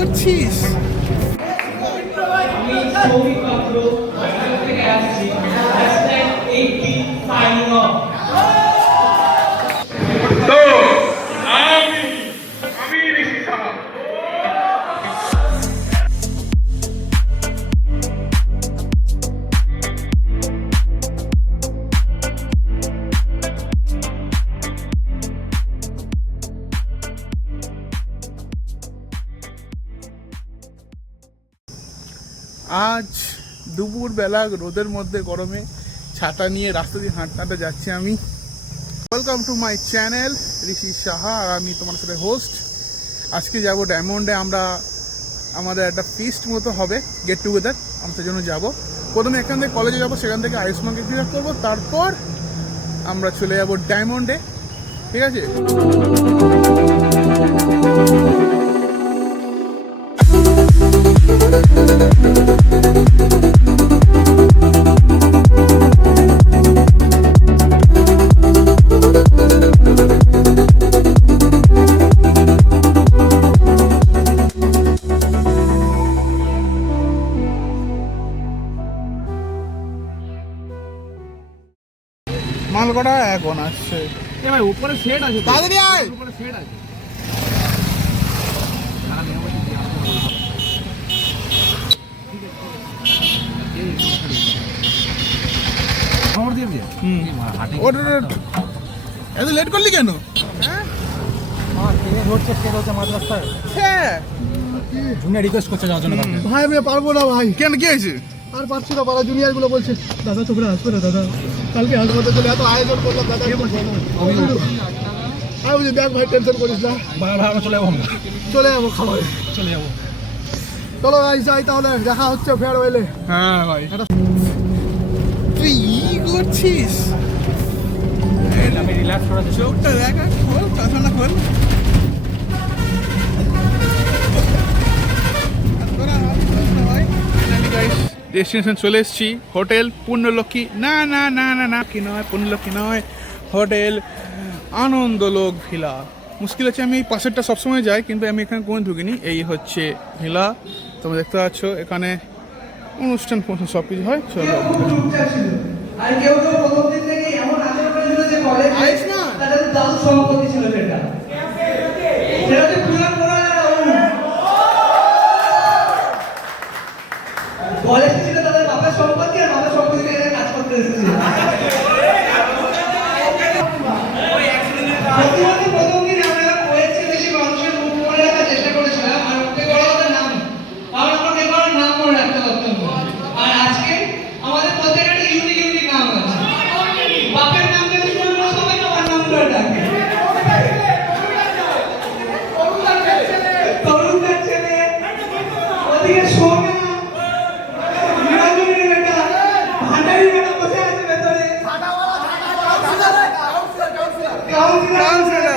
করছিস? আজ দুপুরবেলা রোদের মধ্যে গরমে ছাতা নিয়ে রাস্তা দিয়ে হাঁটতে যাচ্ছি আমি। ওয়েলকাম টু মাই চ্যানেল ঋষি সাহা, আর আমি তোমার সাথে হোস্ট। আজকে যাব ডায়মন্ডে। আমরা আমাদের একটা ফিস্ট মতো হবে, গেট টুগেদার। আমি সেই জন্য যাবো। প্রথমে এখান থেকে কলেজে যাবো, সেখান থেকে আয়ুষ্মানকে ক্লিয়ার করবো, তারপর আমরা চলে যাব ডায়মন্ডে। ঠিক আছে? মালগড়া এখন আসছে। ভাই উপরে শেড আছে, তাড়াতাড়ি আয়। উপরে শেড আছে। খবর দিয়ে দিয়ে এত লেট করলি কেন? হ্যাঁ জুনিয়র রিকোয়েস্ট করছে যাওয়ার জন্য। ভাই আমি পারবো না ভাই। কেন, কি হয়েছে? আর পারছি না, পাড়া জুনিয়র গুলো বলছে দাদা তোমরা আসবে না দাদা, কালকে হাসপাতালে চলে এত আয়োজন করলাম দাদা। আমি বলছি দেখ ভাই টেনশন করিস না, আমরা চলে যাবো, চলে যাবো খাবার, চলে যাবো। চলো ভাই যাই তাহলে, দেখা হচ্ছে ফেয়ারওয়েলে। হ্যাঁ ভাই। তুই ই করছিস? আমি রিল্যাক্স করার চেষ্টা করছি। চোখটা দেখ, খোল, কাঁথাটা খোল। ডেস্টিনেশন চলে এসেছি, হোটেল পূর্ণলক্ষ্মী। না না না না না, কি নয়, পূর্ণলক্ষ্মী নয়, হোটেল আনন্দলোক ভিলা। মুশকিল হচ্ছে আমি এই পাশেরটা সবসময় যাই, কিন্তু আমি এখানে কোনো ঢুকিনি। এই হচ্ছে ভিলা, তোমরা দেখতে পাচ্ছ এখানে অনুষ্ঠান ফনুষ্ঠান সব কিছু হয়। চলো। আর কেউ কেউ প্রথম দিন থেকে এমন আচরণ করেছিল যে কলেজে তাদের দাদু সভাপতি ছিল, সেটা সেটাতে পুরান করা কলেজ ছিল তাদের বাবার সম্পত্তি, আর বাবার সম্পত্তি এখানে কাজ করতে এসেছিল। প্রথম দিন আমরা কয়েকটি বেশি মানুষের মুখ মনে রাখার চেষ্টা করেছিলাম, আর ওকে বলা হতো নাম, কারণ আমাকে কারোর নাম মনে রাখতে পারতাম না। আর আজকে আমাদের প্রত্যেকের একটা ইউনিক ইউনিক নাম আছে। বাপের নাম থেকে শুরু করে সবাই আমার নাম ধরে ডাকে। তরুণদার ছেলে, ওদিকে সোনা, নিরঞ্জনের বেটা, ভান্ডারীর বেটা বসে আছে ভেতরে, কাউন্সিলর চাকা ছেলে।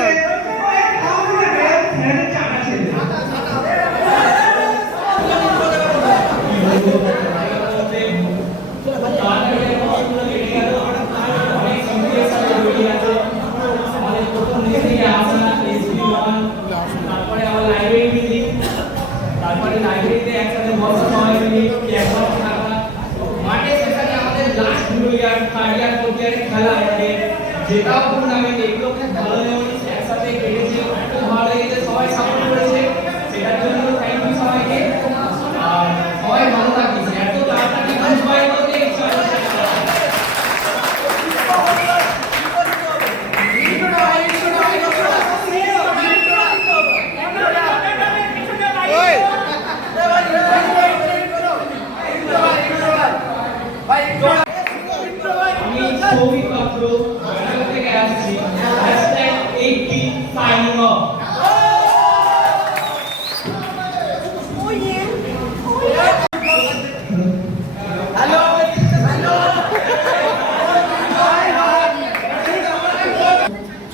তারপরে আমার লাইব্রেরি মিটিং, তারপরে লাইব্রেরিতে একসাথে বসা সবাই মিলে একবার থাকা, মাঠে সেখানে আমাদের লাস্ট 2 ইয়ার 3 ইয়ার 4 ইয়ার খেলা আছে, যেটাও টুর্নামেন্ট, এগুলো খুব ভালো মেমোরিজ একসাথে কেটেছে। খুব ভালো লেগেছে, সবাই সাপোর্ট করেছে, সেটার জন্য থ্যাংক ইউ সবাইকে। আর সবাই ভালো থাকিস, এত তাড়াতাড়ি সবাই বলতে ইচ্ছা হচ্ছে। আমি সৌভিক পাত্র থেকে আসছি, #80 সাইনিং অফ।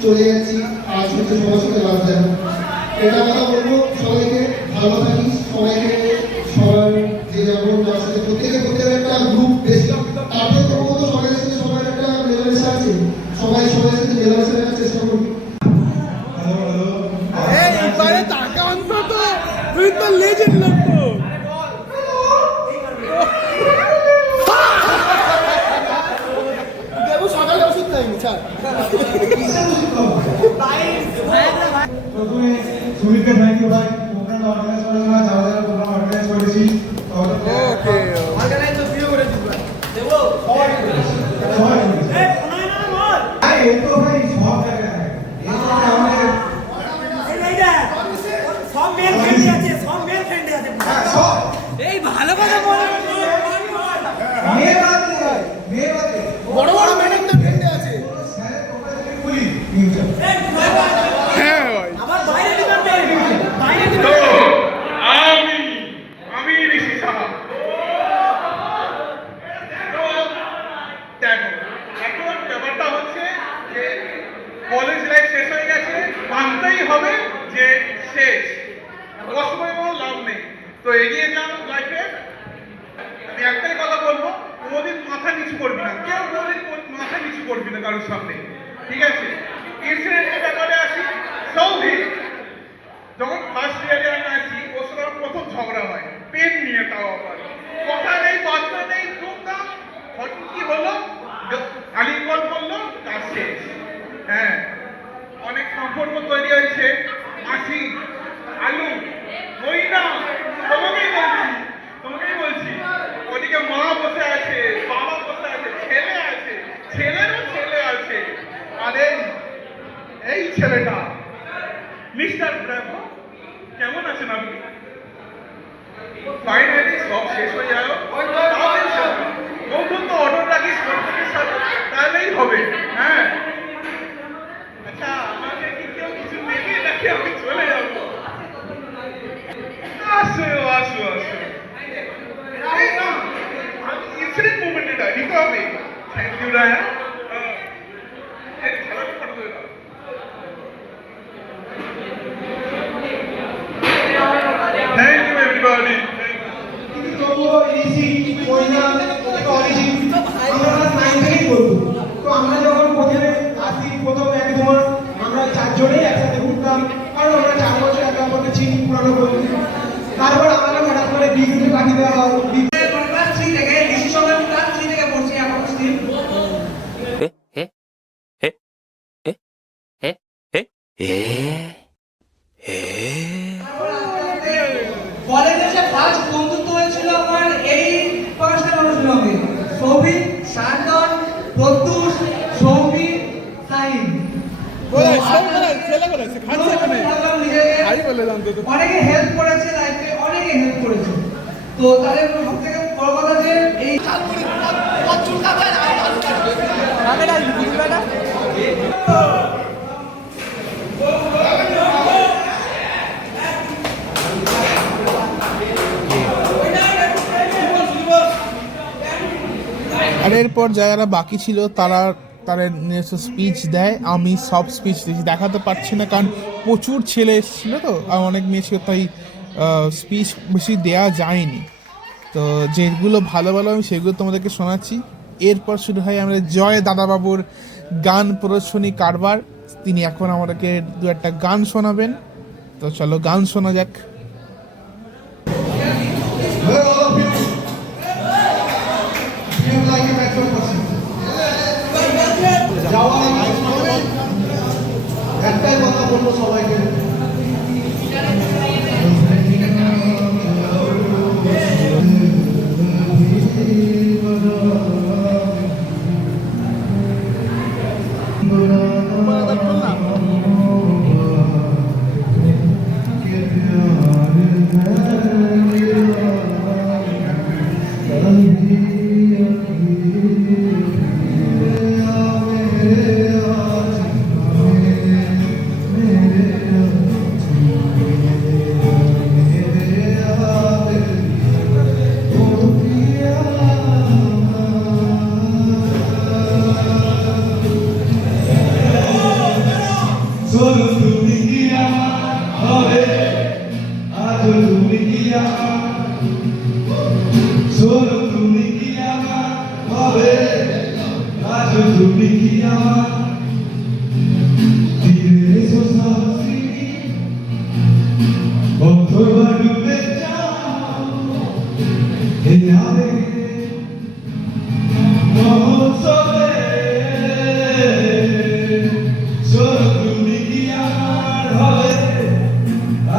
চলে যাচ্ছি, আজ হচ্ছে সবার সাথে লাস্ট দেন। এটা কথা বলবো, সবাইকে ভালো থাকিস, সবাইকে সবার যে যেমন যার সাথে প্রত্যেকের একটা গ্রুপ বেশি, তারপরে তো মতো সবাই সাথে সবার একটা মেলামেশা আছে, সবাই সবার সাথে মেলামেশা রাখার চেষ্টা করবি। এই পারে টাকা অন্তত তুই তো লেজেন্ড লোক তো। দেবো সকালে ওষুধ খাইনি ছাড়। প্রথমে সুমিতকে থ্যাংক ইউ ভাই, প্রোগ্রাম অর্গানাইজ করার জন্য যারা যারা প্রোগ্রাম অর্গানাইজ করেছি ওকে অর্গানাইজ তো তুইও করে দিস ভাই। দেবো সবাই করেছি। আরে এ তো ভাই সব জায়গায় এই তো আমাদের সব মেল ফ্রেন্ডে আছে, সব মেল ফ্রেন্ডে আছে। সব এই ভালো কথা বলে মেয়ে বাদ দিয়ে মেয়ে বাদ দিয়ে বড় বড় ম্যাডামদের ফ্রেন্ডে আছে। স্যারের প্রোগ্রাম বলি নিউজ হ্যাঁ ভাই আমার বাইরে ডিপার্টমেন্ট, বাইরে তো আমি ঋষি সাহা। তো দেখো এখন ব্যাপারটা হচ্ছে যে কলেজ লাইফ শেষ হয়ে গেছে, মানতেই হবে যে শেষ, অসময় কোনো লাভ নেই। তো এগিয়ে যাও লাইফে। আমি একটাই কথা বলবো, কোনোদিন মাথা নিচু করবি না, কেউ কোনোদিন মাথা নিচু করবি না কারোর সামনে, ঠিক আছে? ইনসিডেন্টের ব্যাপারে আসি। সৌভিক যখন ফার্স্ট ইয়ারে আমি আসি, ওর সাথে আমার প্রথম ঝগড়া হয়, পেন নিয়ে, তাও আবার কথা নেই বার্তা নেই, ধুমধাম। হঠাৎ কি হলো, আলিঙ্গন করলো, তার শেষ। হ্যাঁ, অনেক সম্পর্ক তৈরি হয়েছে। মাসি, আলু, মইনা, তোমাকেই বলছি। ওদিকে মা বসে আছে, বাবা বসে আছে, ছেলে আছে, ছেলেরও ছেলে আছে। আরে এই ছেলেটা মিস্টার ব্র্যাভো, কেমন আছেন আপনি? ফাইনালি সব শেষ হয়ে যাও, নতুন তো অর্ডার রাখিস প্রত্যেকের সাথে, তাহলেই হবে। হ্যাঁ, আচ্ছা আমাকে কি কেউ কিছু নেবে নাকি আমি চলে যাবো? আসো আসো আসো। এই না, ইনসিডেন্ট মুভমেন্ট এটা নিতে হবে। Thank you Raya. এই খেলাটা ফটো করে দাও। Thank you everybody. কিন্তু তবুও ঋষি মহিলা অরিজিৎ আমরা ক্লাস 9 থেকেই করবো। তো আমরা যখন প্রথমে আসি, প্রথম 1-2 মাস আমরা চারজনেই একসাথে ঘুরতাম, কারণ আমরা 4 বছর একে অপরকে চিনি, পুরানো বন্ধু। তারপর আমাকে হঠাৎ করে ডিগ্রিতে পাঠিয়ে দেওয়া হয়। ক্লাস 3 থেকে ঋষির সঙ্গে আমি ক্লাস 3 থেকে পড়ছি এখন স্টিল। কলেজে যে ফার্স্ট বন্ধুত্ব হয়েছিল আমার এই 5টা মানুষের সঙ্গে: সৌভিক, শান্তন, প্রত্যুষ, সৌভিক, সাহিল। অনেকে হেল্প করেছে লাইফে, অনেকে হেল্প করেছে। তো তাদের সব থেকে বড় কথা যে এই আর এরপর যারা বাকি ছিল তারা তারা নিজস্ব স্পিচ দেয়। আমি সব স্পিচ দিয়েছি, দেখাতে পারছি না কারণ প্রচুর ছেলে এসেছিলো তো, আর অনেক মেয়ে ছিল, তাই স্পিচ বেশি দেওয়া যায়নি। তো যেগুলো ভালো ভালো আমি সেগুলো তোমাদেরকে শোনাচ্ছি। এরপর শুরু হয় আমাদের জয় দাদাবাবুর গান প্রদর্শনী কারবার। তিনি এখন আমাদেরকে 2-1টা গান শোনাবেন। তো চলো গান শোনা যাক। একটাই কথা বলবো সবাইকে, কতবার ডুবে যাও এই আবেগে মহোৎসবে শোনো তুমি কি আমার হবে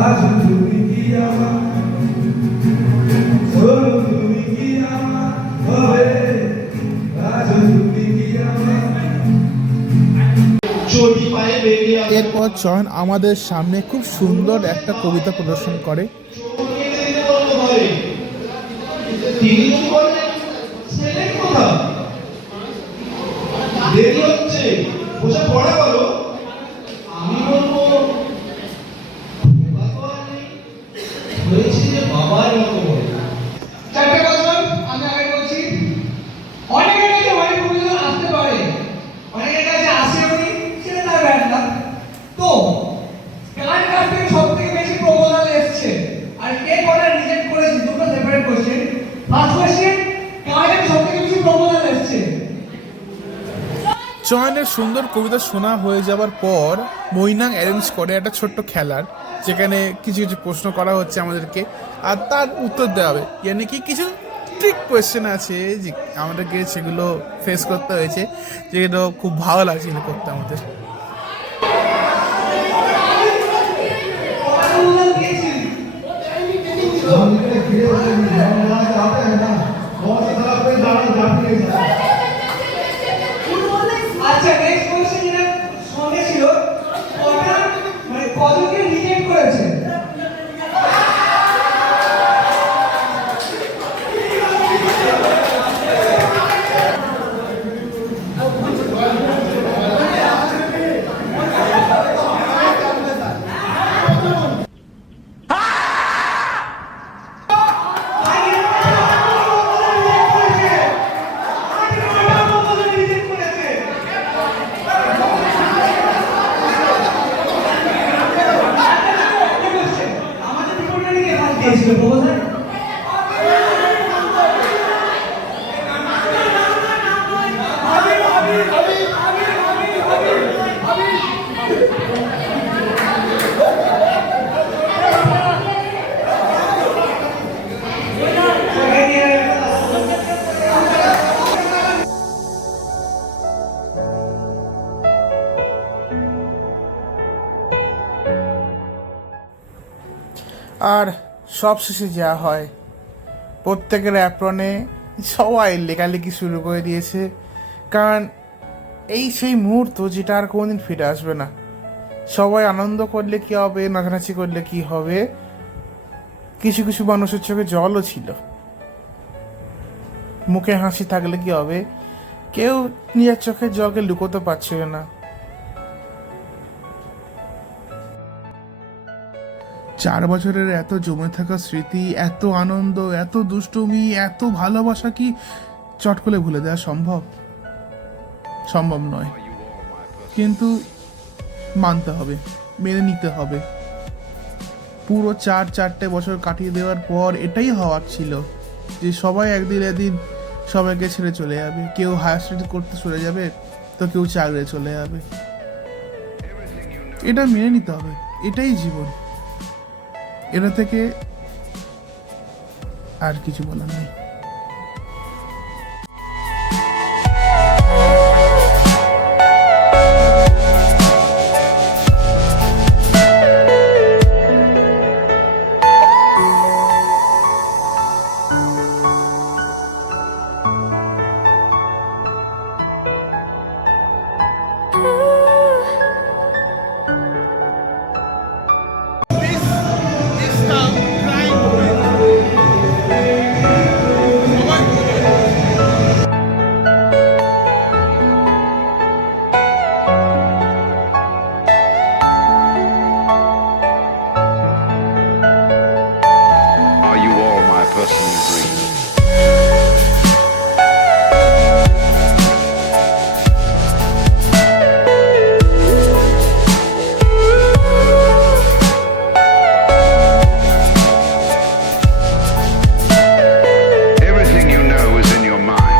আজ তুমি কি আমার শোনো তুমি কি আমার হবে আজ তুমি কি আমার চটি পায়ে বেরিয়ে আসে এরপর চয়ন আমাদের সামনে খুব সুন্দর একটা কবিতা প্রদর্শন করে। তিনি কি বললেন ছেলের কথা দেরি হচ্ছে বসে পড়া করো আমি বলবো বাবা নেই হয়েছে যে বাবার মতো বলে চারটে বছর আমি আগে বলছি, অনেকের কাছে অনেক প্রয়োজন আসতে পারে, অনেকের কাছে আসেও নি, সেটা তার ব্যাপার। তো কার কাছ থেকে সব থেকে বেশি প্রপোজাল এসছে আর কে কোনটা রিজেক্ট করেছে, দুটো সেপারেট কোশ্চেন। ফার্স্ট কোশ্চেন, কার কাছে সব থেকে বেশি প্রপোজাল এসছে? চয়নের সুন্দর কবিতা শোনা হয়ে যাবার পর মৈনাক অ্যারেঞ্জ করে একটা ছোট্ট খেলার, যেখানে কিছু কিছু প্রশ্ন করা হচ্ছে আমাদেরকে আর তার উত্তর দেওয়া হবে। মানে কি কিছু ট্রিক কোয়েশ্চেন আছে যে আমাদেরকে সেগুলো ফেস করতে হয়েছে, যেগুলো খুব ভালো লাগছিল করতে আমাদের। প্রপোজাল দিয়েছি। আচ্ছা, নেক্সট কোশ্চেন যেটা সঙ্গে ছিল, ওটা মানে কতকে রিজেক্ট করেছে? আমাদের রিপোর্টারে কে ফার্স্ট দিয়েছিল প্রপোজাল? আর সব শেষে যা হয়, প্রত্যেকের অ্যাপ্রনে সবাই লেখালেখি শুরু করে দিয়েছে, কারণ এই সেই মুহূর্ত যেটা আর কোনোদিন ফিরে আসবে না। সবাই আনন্দ করলে কি হবে, নাচানাচি করলে কি হবে, কিছু কিছু মানুষের চোখে জলও ছিল। মুখে হাসি থাকলে কি হবে, কেউ নিজের চোখের জলকে লুকোতে পারছিল না। 4 বছরের এত জমে থাকা স্মৃতি, এত আনন্দ, এত দুষ্টুমি, এত ভালোবাসা কি চট করে ভুলে দেওয়া সম্ভব? সম্ভব নয়, কিন্তু মানতে হবে, মেনে নিতে হবে। পুরো 4 বছর কাটিয়ে দেওয়ার পর এটাই হওয়ার ছিল যে সবাই একদিন সবাইকে ছেড়ে চলে যাবে। কেউ হায়ার স্টাডি করতে চলে যাবে, তো কেউ চাকরি চলে যাবে। এটা মেনে নিতে হবে, এটাই জীবন। এটা থেকে আর কিছু বলার নেই। Are you all my personal dreams? Everything you know is in your mind.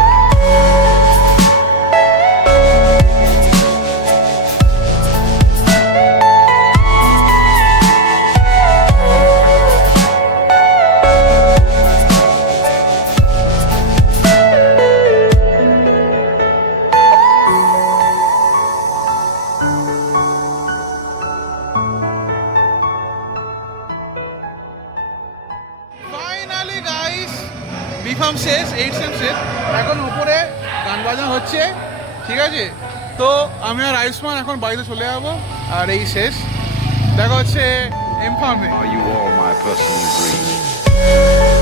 Farm শেষ, 8 সেম শেষ, এখন উপরে গান বাজনা হচ্ছে, ঠিক আছে? তো আমি আর আয়ুষ্মান এখন বাড়িতে চলে যাবো, আর এই শেষ, দেখা হচ্ছে এম ফার্মে। Are you all my personal breed?